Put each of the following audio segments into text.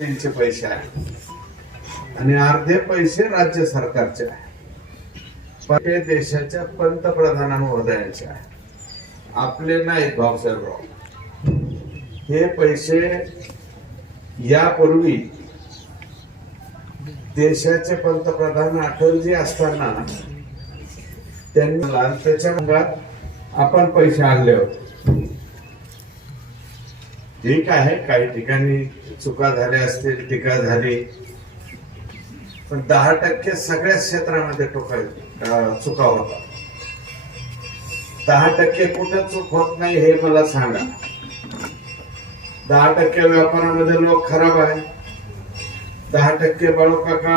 त्यांचे पैसे आहे आणि अर्धे पैसे राज्य सरकारचे आहे पण देशाच्या पंतप्रधान महोदयाचे आहे आपले नाहीत भाऊसाहेबराव. हे पैसे यापूर्वी देशाचे पंतप्रधान अटलजी असताना त्यांनी त्याच्या भागात आपण पैसे आणले होते. ठीक आहे काही ठिकाणी चुका झाल्या असतील टीका झाली. पण दहा टक्के सगळ्या क्षेत्रामध्ये टोका चुका होता. दहा टक्के कुठं चूक होत नाही हे मला सांगा. दहा टक्के व्यापारामध्ये लोक खराब आहे दहा टक्के बाळूकाका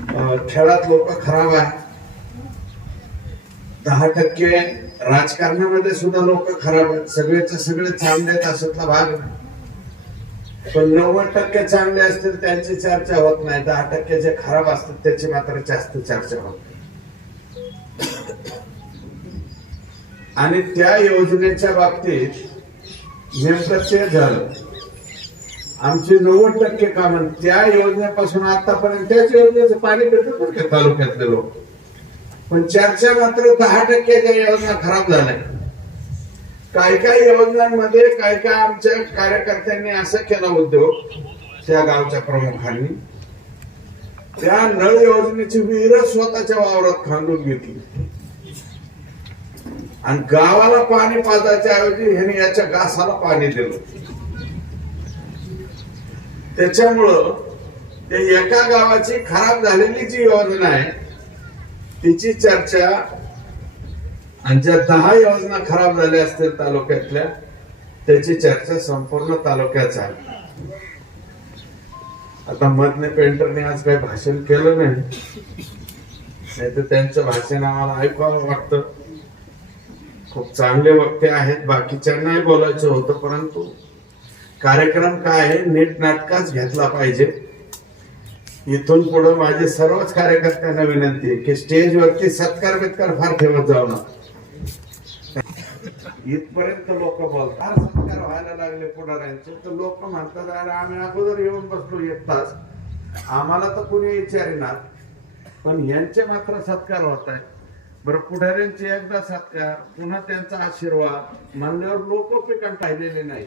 अं, खेळात लोक खराब आहे दहा टक्के राजकारणामध्ये सुद्धा लोक खराब आहेत सगळे चांगले आहेत भाग नाही पण नव्वद टक्के चांगले असतील त्यांची चर्चा होत नाही. दहा टक्के जे खराब असतात त्याची मात्र जास्त चर्चा होत आणि त्या योजनेच्या बाबतीत नेमकं ते झालं. आमचे नव्वद टक्के कामं त्या योजनेपासून आतापर्यंत त्याच योजनेचं पाणी भेटत तालुक्यातले लोक? पण चर्चा मात्र दहा टक्क्याच्या योजना खराब झाल्या. काही काही योजनांमध्ये काय काय आमच्या कार्यकर्त्यांनी असं केला उद्योग त्या गावच्या प्रमुखांनी. त्या नळ योजनेची विहीर स्वतःच्या वावरात खांदून घेतली. आणि गावाला पाणी पाजायच्या ऐवजी ह्याने याच्या घासाला पाणी दिलं. त्याच्यामुळं ते एका गावाची खराब झालेली जी योजना आहे तिची चर्चा आणि ज्या दहा योजना खराब झाल्या असतील तालुक्यातल्या त्याची चर्चा संपूर्ण तालुक्यात झाली. आता मधने पेंटरने आज काही भाषण केलं नाही. नाही तर त्यांचं भाषण आम्हाला ऐकावं वाटतं. खूप चांगले वक्ते आहेत बाकीच्यांनाही बोलायचं होतं परंतु कार्यक्रम काय आहे नीट नाटकाच घेतला पाहिजे. इथून पुढे माझी सर्वच कार्यकर्त्यांना विनंती आहे की स्टेजवरती सत्कार बित्कार फार ठेवत जाऊ ना इथपर्यंत लोक बोलतात सत्कार व्हायला लागले पुढाऱ्यांचे तर लोक म्हणतात अरे आम्ही अगोदर येऊन बसलो एक तास. आम्हाला तर कुणी विचारिनार पण यांचे मात्र सत्कार होत आहे बरं पुढाऱ्यांचे एकदा सत्कार पुन्हा त्यांचा आशीर्वाद. म्हणल्यावर लोक पिकन पाहिलेले नाही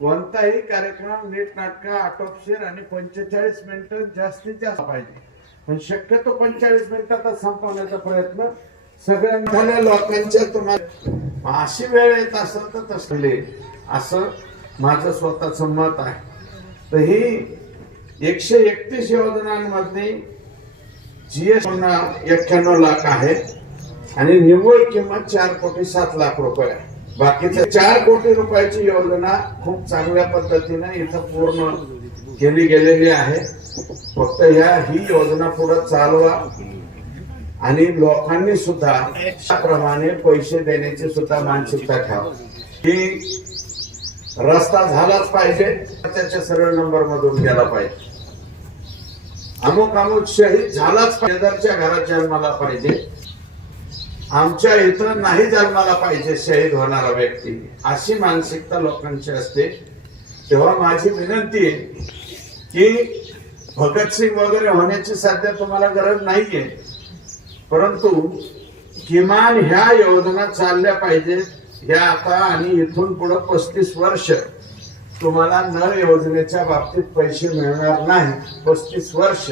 कोणताही कार्यक्रम नीट नाटका आटोपशीर आणि पंचेचाळीस मिनिटं जास्तीत जास्त पाहिजे. पण शक्यतो पंचेचाळीस मिनिटातच संपवण्याचा प्रयत्न सगळ्या झाल्या लोकांच्या तुम्हाला अशी वेळ येत असेल तर तसले असं माझं स्वतःच मत आहे. तर ही एकशे एकतीस योजनांमध्ये जीएस एक्क्याण्णव लाख आहे आणि निव्वळ किंमत चार कोटी सात लाख रुपये आहे. बाकीच्या चार कोटी रुपयाची योजना खूप चांगल्या पद्धतीने इथं पूर्ण केली गेलेली आहे. फक्त ह्या ही योजना पुढे चालवा. आणि लोकांनी सुद्धा त्याप्रमाणे पैसे देण्याची सुद्धा मानसिकता ठेवा. की रस्ता झालाच पाहिजे त्याच्या सरळ नंबर मधून गेला पाहिजे. अमुक अमुक शहीद झालाच पाहिजे घरात जन्माला पाहिजे. आमच्या इथं नाही जन्माला पाहिजे शहीद होणारा व्यक्ती. अशी मानसिकता लोकांची असते. तेव्हा माझी विनंती आहे की भगतसिंग वगैरे होण्याची सध्या तुम्हाला गरज नाहीये. परंतु किमान ह्या योजना चालल्या पाहिजेत. ह्या आता आणि इथून पुढे पस्तीस वर्ष तुम्हाला नळ योजनेच्या बाबतीत पैसे मिळणार नाही. पस्तीस वर्ष.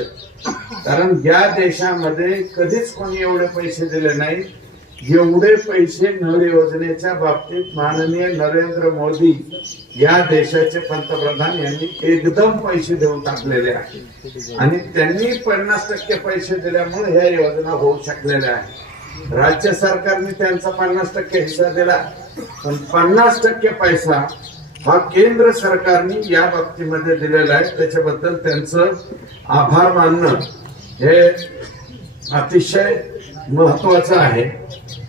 कारण या देशामध्ये कधीच कोणी एवढे पैसे दिले नाही एवढे पैसे नळ योजनेच्या बाबतीत माननीय नरेंद्र मोदी या देशाचे पंतप्रधान यांनी एकदम पैसे देऊन टाकलेले आहेत. आणि त्यांनी पन्नास टक्के पैसे दिल्यामुळे ह्या योजना होऊ शकलेल्या आहेत. राज्य सरकारने त्यांचा पन्नास टक्के हिस्सा दिला. पण पन्नास टक्के पैसा हा केंद्र सरकारने या बाबतीमध्ये दिलेला आहे. त्याच्याबद्दल त्यांचं आभार मानणं हे अतिशय महत्वाचं आहे.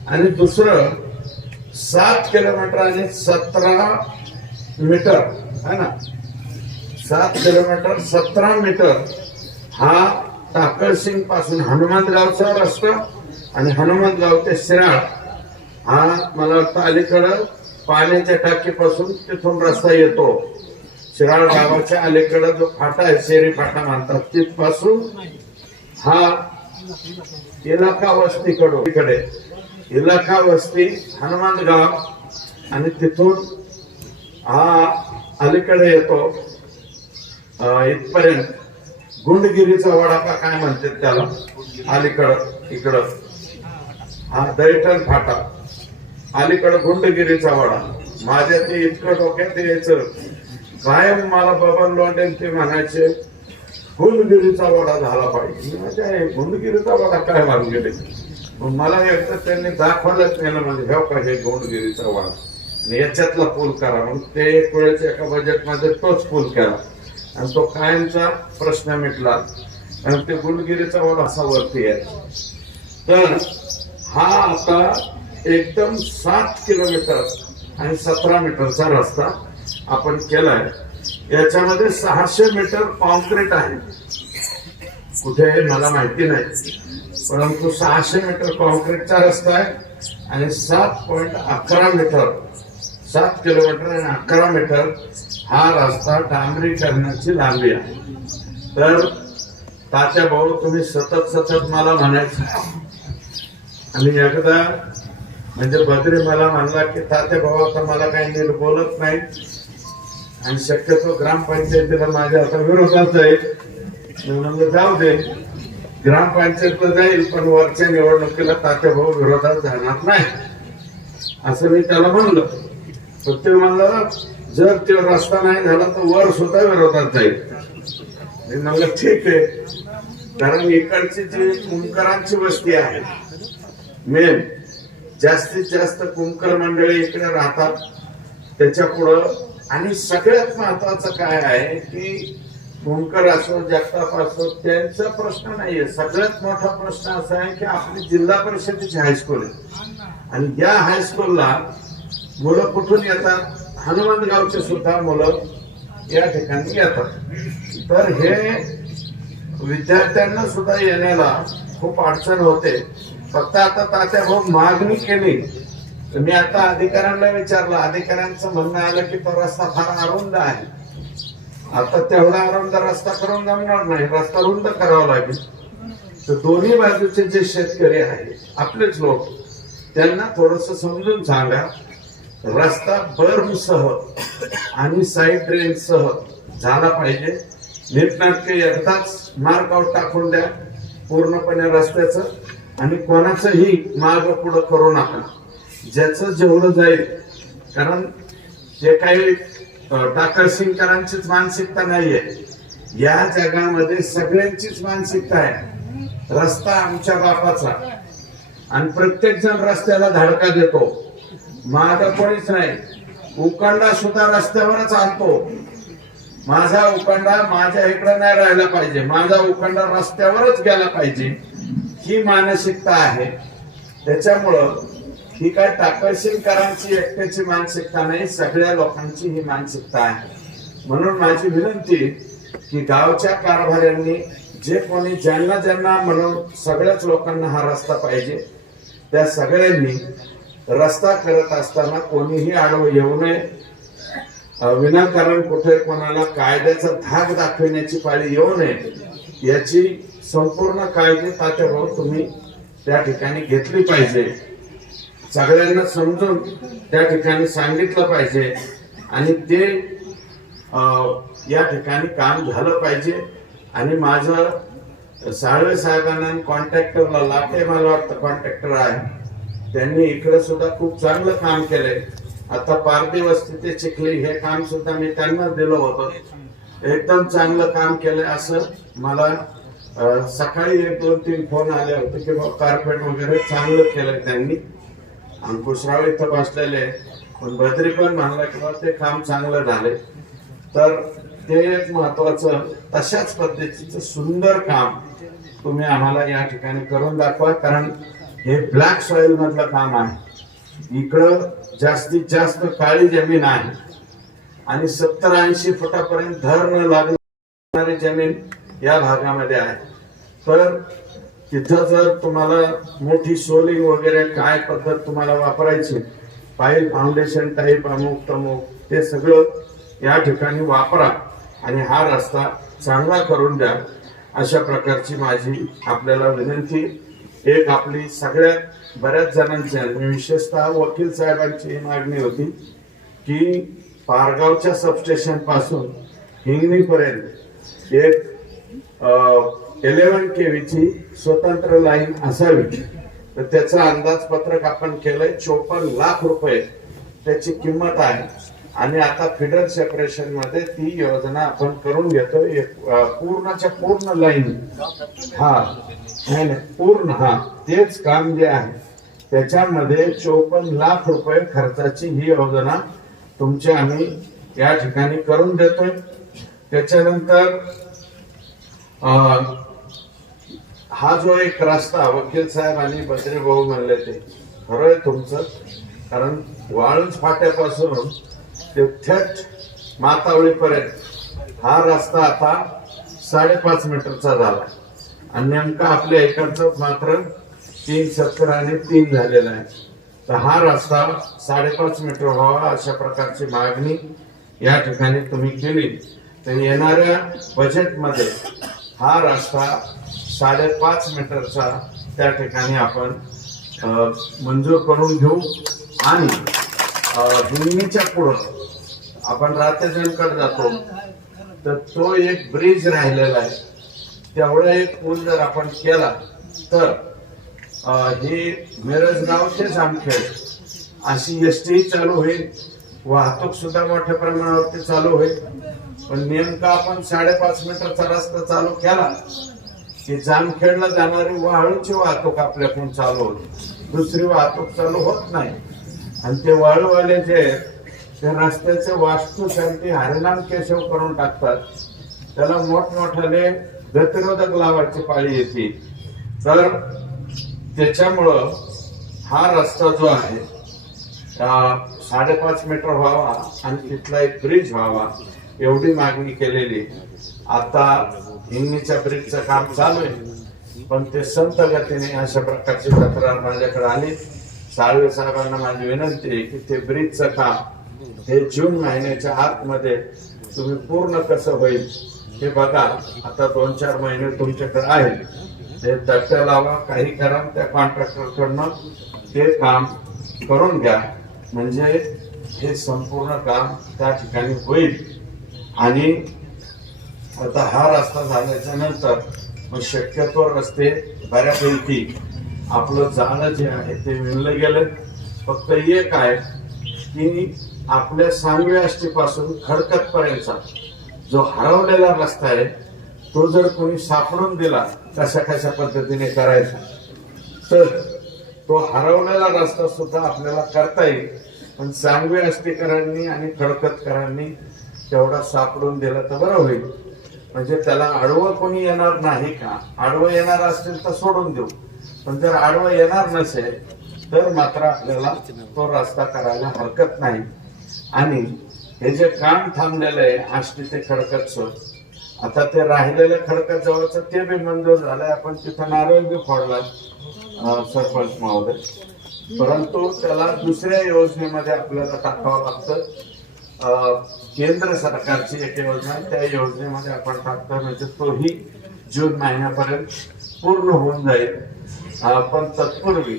आणि दुसरं सात किलोमीटर आणि सतरा मीटर है ना? सात किलोमीटर सतरा मीटर हा टाकळसिंगपासून हनुमंतगावचा रस्ता आणि हनुमंतगाव ते शिराळ हा मला वाटतं अलीकडं पाण्याच्या टाकीपासून तिथून रस्ता येतो. शिराळ गावाच्या अलीकडं जो फाटा आहे शेरी फाटा म्हणतात तिथपासून हा इलाका वस्तीकडून इकडे. इलाका वस्ती हनुमान गाव आणि तिथून हा अलीकडे येतो इथपर्यंत. गुंडगिरीचा वडा का काय म्हणतात त्याला? अलीकडं इकडं. हा दैठण फाटा. अलीकडं गुंडगिरीचा वडा. माझ्या ते इतकं डोक्यात यायचं. कायम मला बबन लोंढे ते म्हणायचे गुंडगिरीचा वडा झाला पाहिजे. मी म्हणजे गुंडगिरीचा वडा काय मारून गेले? मग मला एकदा त्यांनी दाखवलंच नाही ना म्हणजे हे हो का हे गुंडगिरीचा वाडा? आणि याच्यातला पूल करा. मग ते एक वेळेस एका बजेटमध्ये तोच पूल केला. आणि तो कायमचा प्रश्न मिटला. आणि ते गुंडगिरीचा वाडा असा वरती आहे. तर हा आता एकदम सात किलोमीटर आणि सतरा मीटरचा रस्ता आपण केलाय. याच्यामध्ये सहाशे मीटर कॉन्क्रीट आहे. कुठे आहे मला माहिती नाही. परंतु सहाशे मीटर कॉन्क्रीटचा रस्ता आहे आणि सात पॉईंट अकरा मीटर सात किलोमीटर आणि अकरा मीटर हा रस्ता डांबरीकरणाची लांबी आहे. तर तात्या भाऊ तुम्ही सतत सतत मला म्हणायचं. आणि एकदा म्हणजे बद्री मला म्हणला की तात्या भाऊ आता मला काही नीट बोलत नाही. आणि शक्यतो ग्रामपंचायतीला माझ्या आता विरोधात आहे. म्हणलं जाऊ दे. ग्रामपंचायतला जाईल पण वरच्या निवडणुकीला तात्या भाऊ विरोधात जाणार नाही. असं मी त्याला म्हणलं. तर ते म्हणलं जर ते रस्ता नाही झाला तर वर सुद्धा विरोधात जाईल. म्हणलं ठीक आहे. कारण इकडची जी कुंकरांची वस्ती आहे मेन जास्तीत जास्त कुंकर मंडळी इकडे राहतात. त्याच्या पुढं आणि सगळ्यात महत्वाचं काय आहे की भूमकर असो जगताप असो त्यांचा प्रश्न नाहीये. सगळ्यात मोठा प्रश्न असा आहे की आपली जिल्हा परिषदेची हायस्कूल आहे. आणि या हायस्कूलला मुलं कुठून येतात? हनुमान गावचे सुद्धा मुलं या ठिकाणी येतात. तर हे विद्यार्थ्यांना सुद्धा येण्याला खूप अडचण होते. फक्त आता तात्या भाऊ मागणी केली. तर मी आता अधिकाऱ्यांना विचारलं अधिकाऱ्यांचं म्हणणं आलं की तो रस्ता फार अरुंद आहे. आता तेवढा अरुंद रस्ता करून जमणार नाही रस्ता रुंद करावा लागेल. तर दोन्ही बाजूचे जे शेतकरी आहेत आपलेच लोक त्यांना थोडस समजून सांगा रस्ता बर्मसह आणि साईड ड्रेनसह झाला पाहिजे. नीटनाटके एकदाच मार्ग आउट टाकून द्या पूर्णपणे रस्त्याचं आणि कोणाचंही मार्ग पुढं करू नका. ज्याचं जेवढं जाईल. कारण जे काही टाकर सिंगकरांचीच मानसिकता नाहीये. या जगामध्ये सगळ्यांचीच मानसिकता आहे. रस्ता आमच्या बापाचा. आणि प्रत्येक जण रस्त्याला धडका देतो. माझा कोणीच नाही. उकंडा सुद्धा रस्त्यावरच आणतो. माझा उकंडा माझ्या इकडे नाही राहिला पाहिजे. माझा उकंडा रस्त्यावरच गेला पाहिजे. ही मानसिकता आहे. त्याच्यामुळं ही काय टाकळशीलकरांची एकट्याची मानसिकता नाही सगळ्या लोकांची ही मानसिकता आहे. म्हणून माझी विनंती की गावच्या कारभाऱ्यांनी जे कोणी ज्यांना ज्यांना म्हणून सगळ्याच लोकांना हा रस्ता पाहिजे त्या सगळ्यांनी रस्ता करत असताना कोणीही आडवं येऊ नये. विनाकारण कुठे कोणाला कायद्याचा धाक दाखविण्याची पाळी येऊ नये याची संपूर्ण काळजी तात्या तुम्ही त्या ठिकाणी घेतली पाहिजे. सगळ्यांना समजून त्या ठिकाणी सांगितलं पाहिजे आणि ते या ठिकाणी काम झालं पाहिजे. आणि माझं साळवे साहेबांना कॉन्ट्रॅक्टरला लाटे मला वाटतं कॉन्ट्रॅक्टर आहे त्यांनी इकडे सुद्धा खूप चांगलं काम केलंय. आता पारदी वस्ती ते चिखली हे काम सुद्धा मी त्यांना दिलं होतं. एकदम चांगलं काम केलंय असं मला सकाळी एक दोन तीन फोन आले होते की कार्पेट वगैरे चांगलं केलंय त्यांनी. अंकुशराव इथं बसलेले पण बद्री पण म्हणला की ते काम चांगलं झाले तर ते एक महत्वाचं तशाच पद्धतीचं सुंदर काम तुम्ही आम्हाला या ठिकाणी करून दाखवा. कारण हे ब्लॅक सॉइल मधलं काम आहे. इकडं जास्तीत जास्त काळी जमीन आहे. आणि सत्तर ऐंशी फुटापर्यंत धर न लागणारी जमीन या भागामध्ये आहे. तर तिथं जर तुम्हाला मोठी सोलिंग वगैरे काय पद्धत तुम्हाला वापरायची पाईल फाउंडेशन टाईप अमुक तमुक ते सगळं या ठिकाणी वापरा आणि हा रस्ता चांगला करून द्या. अशा प्रकारची माझी आपल्याला विनंती एक आपली सगळ्यात बऱ्याच जणांची आणि विशेषतः वकील साहेबांची ही मागणी होती की पारगावच्या सबस्टेशनपासून हिंगणीपर्यंत एक इलेव्हन केव्हीची स्वतंत्र लाईन असावी. तर त्याचं अंदाजपत्रक आपण केलंय चोपन्न लाख रुपये त्याची किंमत आहे. आणि आता फिडर सेपरेशनमध्ये ती योजना आपण करून घेतोय. पूर्णच्या पूर्ण लाईन. हा नाही नाही पूर्ण हा तेच काम जे आहे त्याच्यामध्ये चोपन्न लाख रुपये खर्चाची ही योजना तुमच्या आम्ही या ठिकाणी करून देतोय. त्याच्यानंतर अं, हा जो एक रस्ता वकील साहेब आणि बद्री भाऊ म्हणले ते खरं आहे तुमचं? कारण वाळूंज फाट्यापासून ते थेट मातावळीपर्यंत हा रस्ता आता साडेपाच मीटरचा झाला. आणि नेमका आपल्या इकडचं मात्र तीन सत्तर आणि तीन झालेला आहे. तर हा रस्ता साडेपाच मीटर व्हावा अशा प्रकारची मागणी या ठिकाणी तुम्ही केली. तर येणाऱ्या बजेटमध्ये हा रस्ता साडेपाच मीटरचा त्या ठिकाणी आपण मंजूर करून घेऊ. आणि अ, पुढं आपण रातेजणकडे जातो तर तो एक ब्रिज राहिलेला आहे. तेवढा एक पूल जर आपण केला तर हे मिरजगाव ते जामखेड अशी एस टी चालू होईल. वाहतूक सुद्धा मोठ्या प्रमाणावरती चालू होईल. पण नेमका आपण साडेपाच मीटरचा रस्ता चालू केला की जामखेडला जाणारी वाळूची वाहतूक आपल्याकडून चालू होती. दुसरी वाहतूक चालू होत नाही. आणि ते वाळूवाले जे ते रस्त्याचे वास्तुशांती हरिनाम केशव करून टाकतात. त्याला मोठमोठ्याने गतिरोधक लावायची पाळी येते. तर त्याच्यामुळं हा रस्ता जो आहे साडेपाच मीटर व्हावा आणि तिथला एक ब्रिज व्हावा एवढी मागणी केलेली आता हिंगणीच्या ब्रिजचं काम चालू आहे. पण ते संत गतीने अशा प्रकारची तक्रार माझ्याकडे आली. साळवे साहेबांना माझी विनंती आहे की ते ब्रिजचं काम हे जून महिन्याच्या आतमध्ये तुम्ही पूर्ण कसं होईल हे बघा. आता दोन चार महिने तुमच्याकडे आहेत. ते तट्ट्या लावा काही करा त्या कॉन्ट्रॅक्टरकडनं ते काम करून घ्या. म्हणजे हे संपूर्ण काम त्या ठिकाणी होईल. आणि आता हा रस्ता झाल्याच्यानंतर मग शक्यतो रस्ते बऱ्यापैकी आपलं जाणं जे आहे ते विणलं गेलं. फक्त एक आहे की आपल्या सांगवी आष्टीपासून खडकतपर्यंतचा जो हरवलेला रस्ता आहे तो जर कोणी सापडून दिला कशा कशा पद्धतीने करायचा? तर तो हरवलेला रस्ता सुद्धा आपल्याला करता येईल. पण सांगवी आष्टीकरांनी आणि खडकतकरांनी तेवढा सापडून दिला तर बरं होईल. म्हणजे त्याला आडवं कोणी येणार नाही का? आडवं येणार असेल तर सोडून देऊ. पण जर आडवं येणार नसेल तर मात्र आपल्याला तो रस्ता करायला हरकत नाही. आणि हे जे काम थांबलेलं आहे आष्टी ते खडकतचं आता ते राहिलेलं खडकत जवळचं ते बी मंजूर झालंय. आपण तिथं नारळ बी फोडला सरपंच महोदय. परंतु त्याला दुसऱ्या योजनेमध्ये आपल्याला टाकावं लागतं. केंद्र सरकारची एक योजना आहे. त्या योजनेमध्ये आपण टाकतो म्हणजे तोही जून महिन्यापर्यंत पूर्ण होऊन जाईल. पण तत्पूर्वी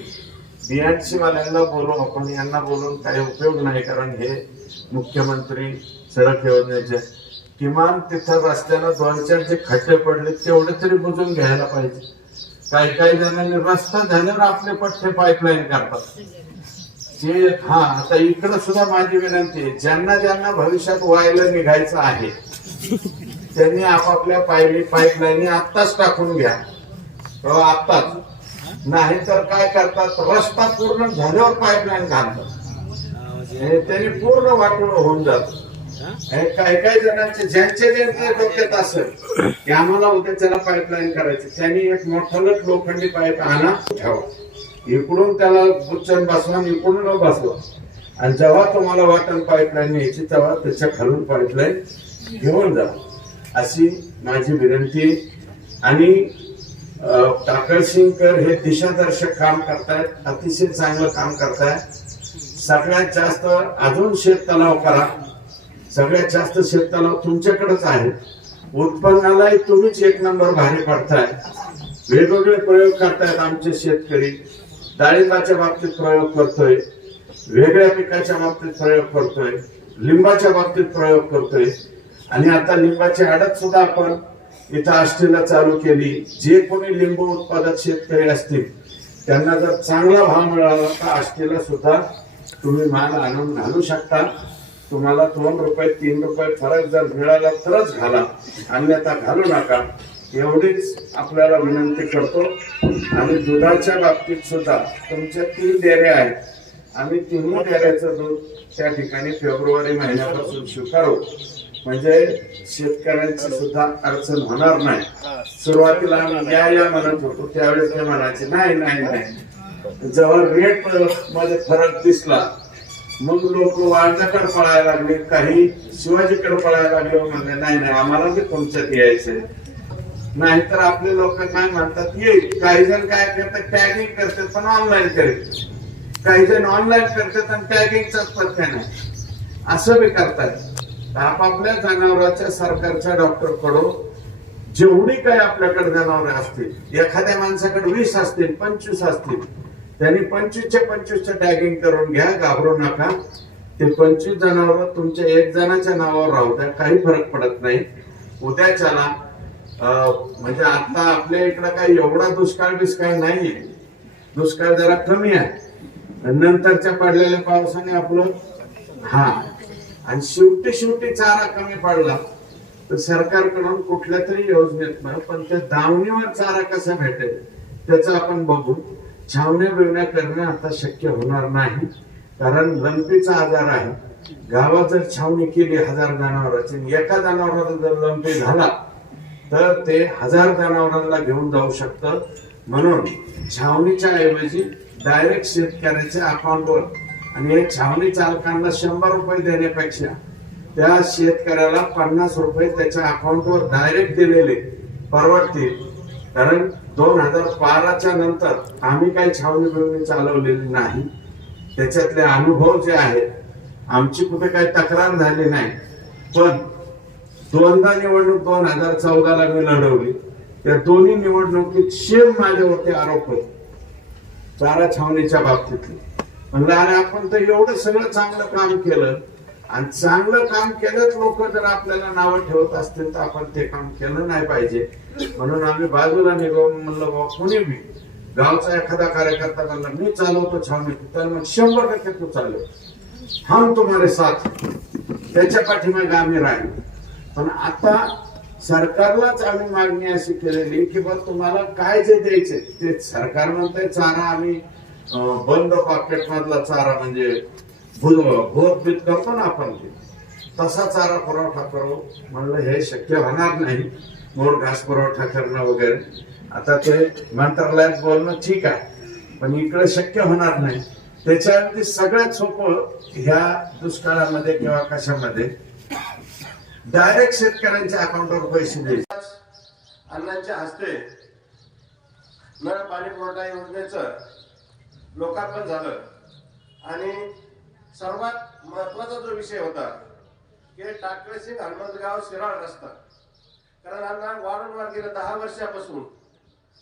बीएनसी वाल्यांना बोलू आपण यांना बोलून काही उपयोग नाही कारण हे मुख्यमंत्री सडक योजनेचे किमान तिथं रस्त्याला दोन चार जे खड्डे पडले तेवढे तरी बुजून घ्यायला पाहिजे. काही काही जणांनी रस्ता झाल्यावर आपले पठ्ठे पाईपलाईन करतात. जे हा आता इकडं सुद्धा माझी विनंती आहे ज्यांना ज्यांना भविष्यात व्हायला निघायचं आहे त्यांनी आपापल्या पाईप पाईपलाईनी आत्ताच टाकून घ्या. आत्ताच. नाही तर काय करतात रस्ता पूर्ण झाल्यावर पाईपलाईन घालतात. हे त्यांनी पूर्ण वाटोळ होऊन जात. काही काही जणांचे ज्यांचे ज्यांचे डोक्यात असेल की आम्हाला उद्या त्याला पाईपलाईन करायची त्यांनी एक मोठं लोखंडी पाईप आणा ठेवा. इकडून त्याला बुच्चन बसवा आणि इकडून बसवा. आणि जेव्हा तुम्हाला वाटण पाईपलाईन यायची तेव्हा त्याच्या खालून पाईपलाईन घेऊन जा. अशी माझी विनंती आणि टाकळसिंगकर हे दिशादर्शक काम करतायत अतिशय चांगलं काम करतायत. सगळ्यात जास्त अजून शेत तलाव करा. सगळ्यात जास्त शेततलाव तुमच्याकडेच आहे. उत्पन्नालाही तुम्हीच एक नंबर भारी पडताय. वेगवेगळे प्रयोग करतायत आमचे शेतकरी. डाळिंबाच्या बाबतीत प्रयोग करतोय. वेगळ्या पिकाच्या बाबतीत प्रयोग करतोय. लिंबाच्या बाबतीत प्रयोग करतोय. आणि आता लिंबाची आडत सुद्धा आपण इथं आष्टीला चालू केली. जे कोणी लिंबू उत्पादक शेतकरी असतील त्यांना जर चांगला भाव मिळाला तर आष्टीला सुद्धा तुम्ही माल आणून घालू शकता. तुम्हाला दोन रुपये तीन रुपये फरक जर मिळाला तरच घाला. अन्यथा घालू नका. एवढीच आपल्याला विनंती करतो. आणि दुधाच्या बाबतीत सुद्धा तुमच्या तीन डेऱ्या आहेत. आम्ही तिन्ही डेऱ्याचं दूध त्या ठिकाणी फेब्रुवारी महिन्यापासून स्वीकारू. म्हणजे शेतकऱ्यांची सुद्धा अडचण होणार नाही. सुरुवातीला या या म्हणत होतो. त्यावेळेस ते म्हणायचे नाही नाही नाही. जेव्हा रेटमध्ये फरक दिसला. मग लोक वाळच्याकडे पळायला लागले. काही शिवाजीकडे पळायला लागले म्हणले नाही नाही आम्हाला बी तुमच्यात यायचंय. नाहीतर आपले लोक काय म्हणतात येईल काही जण काय करतात टॅगिंग करतात पण ऑनलाईन करेल काही जण ऑनलाईन करतात आणि टॅगिंगचाच पत्ता नाही. असं बी करतात. आपापल्या जनावरांच्या सरकारच्या डॉक्टरकडून जेवढी काही आपल्याकडे जनावरे असतील एखाद्या माणसाकडे वीस असतील पंचवीस असतील त्यांनी पंचवीसच्या पंचवीसच्या टॅगिंग करून घ्या घाबरू नका. ते पंचवीस जनावर तुमच्या एक जणाच्या नावावर राहू द्या काही फरक पडत नाही. उद्याच्याला अं, म्हणजे आता आपल्या इकडं काही एवढा दुष्काळ बिष्काळ नाहीये दुष्काळ जरा कमी आहे. नंतरच्या पडलेल्या पावसाने आपलं हा. आणि शेवटी शेवटी चारा कमी पडला. तर सरकारकडून कुठल्या तरी योजनेत पण त्या दावणीवर चारा कसा भेटेल त्याचं आपण बघू. छावण्या बिवण्या करणं आता शक्य होणार नाही. कारण लंपीचा आजार आहे. गावात जर छावणी केली हजार जनावरांची एका जनावराचा जर लंपी झाला तर ते हजार जनावरांना घेऊन जाऊ शकतं. म्हणून छावणीच्या ऐवजी डायरेक्ट शेतकऱ्याच्या अकाउंटवर आणि हे छावणी चालकांना शंभर रुपये देण्यापेक्षा त्या शेतकऱ्याला पन्नास रुपये त्याच्या अकाउंटवर डायरेक्ट दिलेले परवडतील. कारण दोन हजार बाराच्या नंतर आम्ही काही छावणी बिवणी चालवलेली नाही. त्याच्यातले अनुभव जे आहेत आमची कुठे काही तक्रार झाली नाही. पण दोनदा निवडणूक दोन हजार चौदाला मी लढवली. त्या दोन्ही निवडणुकीत शेम माझ्यावरती आरोप होते. चारा छावणीच्या बाबतीतले. म्हणलं अरे आपण तर एवढं सगळं चांगलं काम केलं. आणि चांगलं काम केलंच लोक जर आपल्याला नावं ठेवत असतील तर आपण ते काम केलं नाही पाहिजे. म्हणून आम्ही बाजूला निघो म्हणलं बा कोणी मी गावचा एखादा कार्यकर्ता म्हणला मी चालवतो छावणी तर मग शंभर टक्के तू चालव. हम तुम्हारे साथ. त्याच्या पाठीमागे आम्ही राहील. पण आता सरकारलाच आम्ही मागणी अशी केलेली की बा तुम्हाला काय जे द्यायचे ते सरकार म्हणतंय चारा आम्ही बंद पॉकेट मधला चारा म्हणजे भूतभीत करतो ना आपण ते. तसा चारा पुरवठा करू म्हणलं हे शक्य होणार नाही. मोर घास पुरवठा करणं वगैरे. आता ते मंत्रालयात बोलणं ठीक आहे पण इकडे शक्य होणार नाही. त्याच्यावरती सगळ्यात सोपं ह्या दुष्काळामध्ये किंवा कशामध्ये डायरेक्ट शेतकऱ्यांच्या अकाउंटवर पैसे द्यायचे. अण्णांच्या हस्ते नळ पाणी पुरवठा योजनेचं लोकार्पण झालं. आणि सर्वात महत्त्वाचा जो विषय होता की टाकळे सिंग हनुमंतगाव शिराळ रस्ता. कारण अण्णा वारंवार गेल्या दहा वर्षापासून.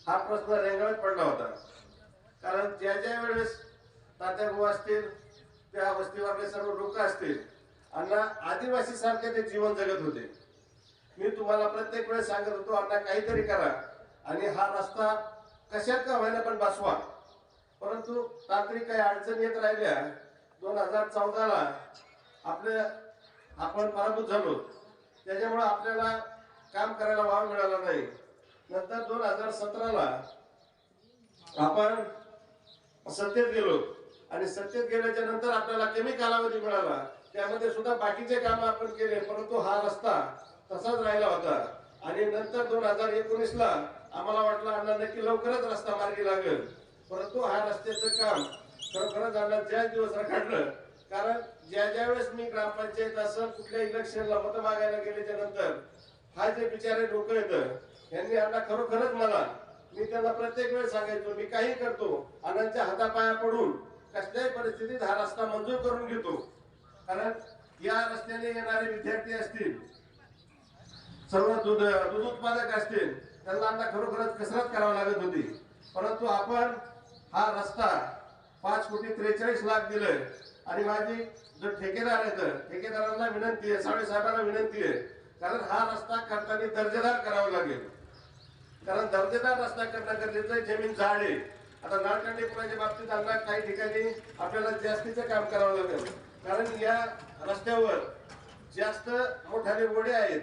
हा प्रश्न रेंगाळत पडला होता. कारण ज्या ज्या वेळेस तात्याभाऊ असतील त्या वस्तीवरले सर्व लोक असतील अण्णा आदिवासी सारखे ते जीवन जगत होते. मी तुम्हाला प्रत्येक वेळेस सांगत होतो अण्णा काहीतरी करा आणि हा रस्ता कशात का व्हायला पण बसवा. परंतु तांत्रिक काही अडचणी येत राहिल्या दोन हजार चौदाला आपल्या आपण पराभूत झालो. त्याच्यामुळे आपल्याला काम करायला वाव मिळाला नाही. नंतर दोन हजार सतराला आपण सत्तेत गेलो. आणि सत्तेत गेल्याच्यानंतर आपल्याला कमी कालावधी मिळाला. त्यामध्ये सुद्धा बाकीचे काम आपण केले परंतु हा रस्ता तसाच राहिला होता. आणि नंतर दोन हजार एकोणीस ला आम्हाला वाटलं अण्णा नक्की लवकरच रस्ता मार्गी लागेल. परंतु हा रस्त्याचं काम खरोखरच आम्हाला ज्याच दिवस रखडलं कारण ज्या ज्या वेळेस मी ग्रामपंचायत असं कुठल्या इलेक्शनला मत मागायला गेल्याच्यानंतर हा जे बिचारे लोक येत यांनी आम्हाला खरोखरच मला मी त्यांना प्रत्येक वेळ सांगायचो मी काही करतो अण्णांच्या हातापाया पडून कसल्याही परिस्थितीत हा रस्ता मंजूर करून घेतो. कारण या रस्त्याने येणारे विद्यार्थी असतील सर्व दूध दूध उत्पादक असतील त्यांना आम्हाला खरोखरच कसरत करावी लागत होती. परंतु आपण हा रस्ता पाच कोटी त्रेचाळीस लाख दिलंय. आणि माझी जो ठेकेदार आहे तर ठेकेदारांना विनंती आहे सावळे साहेबांना विनंती आहे कारण हा रस्ता करताना दर्जेदार करावा लागेल. कारण दर्जेदार रस्ता करणं गरजेचं आहे जमीन जाड आहे. आता नाळकांडीपुराच्या बाबतीत आणला काही ठिकाणी आपल्याला जास्तीचं काम करावं लागेल. कारण या रस्त्यावर जास्त मोठ्याने ओढे आहेत.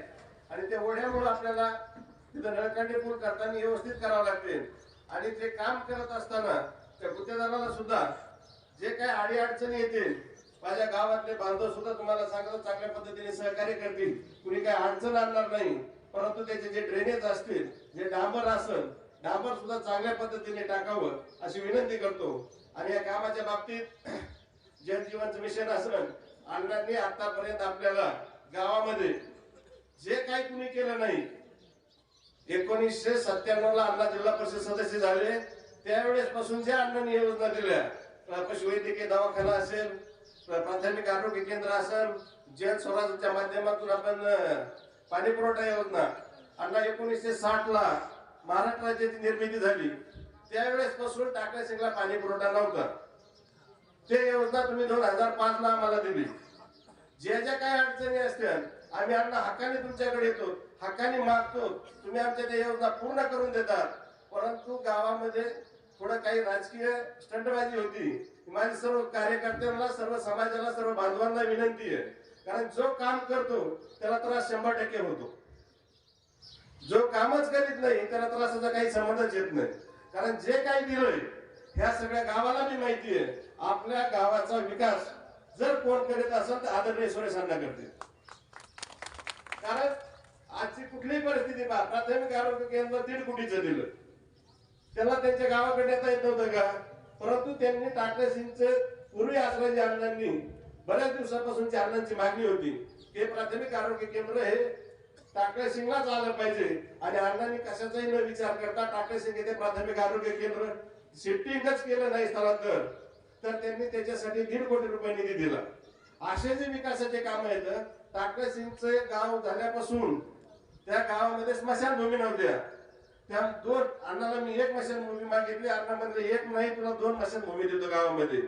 आणि त्या ओढ्यामुळे आपल्याला तिथं नळकांडीपूर करताना व्यवस्थित करावं लागते आणि ते काम करत असताना त्या गुत्तेदाराला सुद्धा जे काय अडी अडचणी येतील माझ्या गावातले बांधव सुद्धा तुम्हाला सांगतो चांगल्या पद्धतीने सहकार्य करतील. कुणी काय अडचण आणणार नाही. परंतु त्याचे जे ड्रेनेज असतील जे डांबर असेल डांबर सुद्धा चांगल्या पद्धतीने टाकावं अशी विनंती करतो. आणि या कामाच्या बाबतीत जनजीवन मिशन असेल अण्णांनी आतापर्यंत आपल्याला गावामध्ये जे काही कुणी केलं नाही एकोणीसशे सत्त्याण्णव ला अण्णा जिल्हा परिषद सदस्य झाले. त्यावेळेस पासून ज्या अण्णांनी योजना दिल्या पशुवैद्यकीय दवाखाना असेल प्राथमिक आरोग्य केंद्र असेल जल स्वराज्याच्या माध्यमातून आपण पाणी पुरवठा योजना अण्णा एकोणीसशे साठ ला महाराष्ट्र राज्याची निर्मिती झाली. त्यावेळेस पासून टाकळी सिंगला पाणी पुरवठा नव्हता. ते योजना तुम्ही दोन हजार पाच ला आम्हाला दिली. ज्या ज्या काही अडचणी असतील आम्ही अण्णा हक्काने तुमच्याकडे येतो हक्काने मागतो. तुम्ही आमच्या त्या योजना पूर्ण करून देतात. परंतु गावामध्ये थोडं काही राजकीय स्टंटबाजी होती. माझी सर्व कार्यकर्त्यांना सर्व समाजाला सर्व बांधवांना विनंती आहे. कारण जो काम करतो त्याला त्रास शंभर टक्के होतो. जो कामच करीत नाही त्याला त्रासाचा काही संबंधच येत नाही. कारण जे काही दिलंय ह्या सगळ्या गावाला मी माहिती आहे. आपल्या गावाचा विकास जर कोण करीत असेल तर आदरणीय सुरेशांना करते कारण आजची कुठलीही परिस्थिती पहा प्राथमिक आरोग्य केंद्र दीड कोटीचं दिलं. त्याला त्यांच्या गावाकडे येता येत नव्हतं का? परंतु त्यांनी टाटा सिंगचे पूर्वी असलेल्या अण्णांनी बऱ्याच दिवसापासून अण्णांची मागणी होती. हे प्राथमिक आरोग्य केंद्र हे टाकळे सिंगलाच आलं पाहिजे. आणि अण्णांनी कशाचाही न विचार करता टाकळे सिंग येथे प्राथमिक आरोग्य केंद्र शिफ्टिंगच केलं नाही स्थलांतर. तर त्यांनी त्याच्यासाठी दीड कोटी रुपये निधी दिला. असे जे विकासाचे काम आहेत टाकळे सिंगचे गाव झाल्यापासून त्या गावामध्ये स्मशानभूमी नव्हत्या. त्या दोन अण्णाला मी एक मशानभूमी मागितली अण्णा म्हणजे एक नाही तुला दोन मशानभूमी देतो गावामध्ये.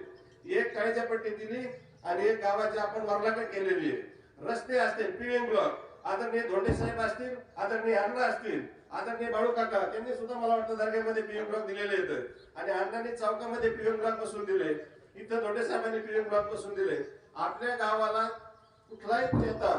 एक काळीच्या पट्टी दिली आणि एक गावाची आपण वरलाकडे केलेली आहे. रस्ते असतील पीएम ब्लॉक आदरणीय धोंडे साहेब असतील आदरणीय अण्णा असतील आदरणीय बाळू काका त्यांनी सुद्धा मला वाटतं दर्ग्यामध्ये पीएम ब्लॉक दिलेले आहेत. आणि अण्णांनी चौकामध्ये पीएम ब्लॉक बसून दिले इथं धोंडे साहेबांनी पीएम ब्लॉक बसून दिले. आपल्या गावाला कुठलाही नेता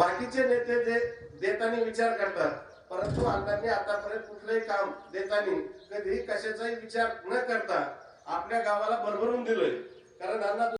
बाकीचे नेते जे देताना विचार करतात परंतु अण्णांनी आतापर्यंत कुठलंही काम देताना कधीही कशाचाही विचार न करता आपल्या गावाला भरभरून दिलोय. कारण अण्णा